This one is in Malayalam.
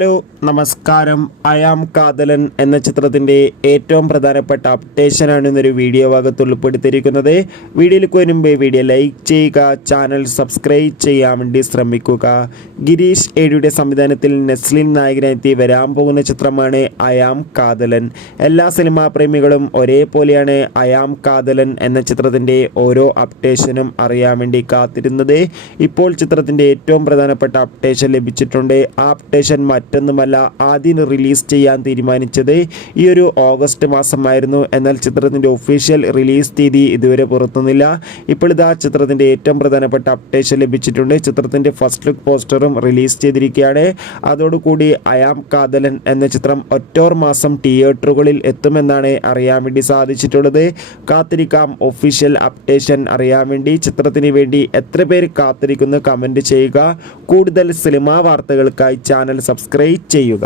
ഹലോ നമസ്കാരം. അയാം കാതലൻ എന്ന ചിത്രത്തിൻ്റെ ഏറ്റവും പ്രധാനപ്പെട്ട അപ്ഡേഷനാണ് ഇന്നൊരു വീഡിയോ ഭാഗത്ത് ഉൾപ്പെടുത്തിയിരിക്കുന്നത്. വീഡിയോയിലേക്ക് വരുമ്പോൾ വീഡിയോ ലൈക്ക് ചെയ്യുക, ചാനൽ സബ്സ്ക്രൈബ് ചെയ്യാൻ വേണ്ടി ശ്രമിക്കുക. ഗിരീഷ് ഏഴിയുടെ സംവിധാനത്തിൽ നെസ്ലിൻ നായകനെത്തി വരാൻ പോകുന്ന ചിത്രമാണ് അയാം കാതലൻ. എല്ലാ സിനിമാ പ്രേമികളും ഒരേപോലെയാണ് അയാം കാതലൻ എന്ന ചിത്രത്തിൻ്റെ ഓരോ അപ്ഡേഷനും അറിയാൻ വേണ്ടി കാത്തിരുന്നത്. ഇപ്പോൾ ചിത്രത്തിൻ്റെ ഏറ്റവും പ്രധാനപ്പെട്ട അപ്ഡേഷൻ ലഭിച്ചിട്ടുണ്ട്. ആ അപ്ഡേഷൻ മറ്റൊന്നുമല്ല, ആദ്യം റിലീസ് ചെയ്യാൻ തീരുമാനിച്ചത് ഈ ഒരു ഓഗസ്റ്റ് മാസമായിരുന്നു. എന്നാൽ ചിത്രത്തിൻ്റെ ഒഫീഷ്യൽ റിലീസ് തീയതി ഇതുവരെ പുറത്തുനിന്നില്ല. ഇപ്പോൾ ഇതാ ചിത്രത്തിൻ്റെ ഏറ്റവും പ്രധാനപ്പെട്ട അപ്ഡേഷൻ ലഭിച്ചിട്ടുണ്ട്. ചിത്രത്തിൻ്റെ ഫസ്റ്റ് ലുക്ക് പോസ്റ്ററും റിലീസ് ചെയ്തിരിക്കുകയാണ്. അതോടുകൂടി അയാം കാതലൻ എന്ന ചിത്രം ഒക്ടോബർ മാസം തിയേറ്ററുകളിൽ എത്തുമെന്നാണ് അറിയാൻ വേണ്ടി സാധിച്ചിട്ടുള്ളത്. കാത്തിരിക്കാം ഒഫീഷ്യൽ അപ്ഡേഷൻ അറിയാൻ വേണ്ടി. ചിത്രത്തിന് വേണ്ടി എത്ര പേര് കാത്തിരിക്കുന്നു കമൻറ്റ് ചെയ്യുക. കൂടുതൽ സിനിമാ വാർത്തകൾക്കായി ചാനൽ സബ്സ്ക്രൈബ് ചെയ്യുക.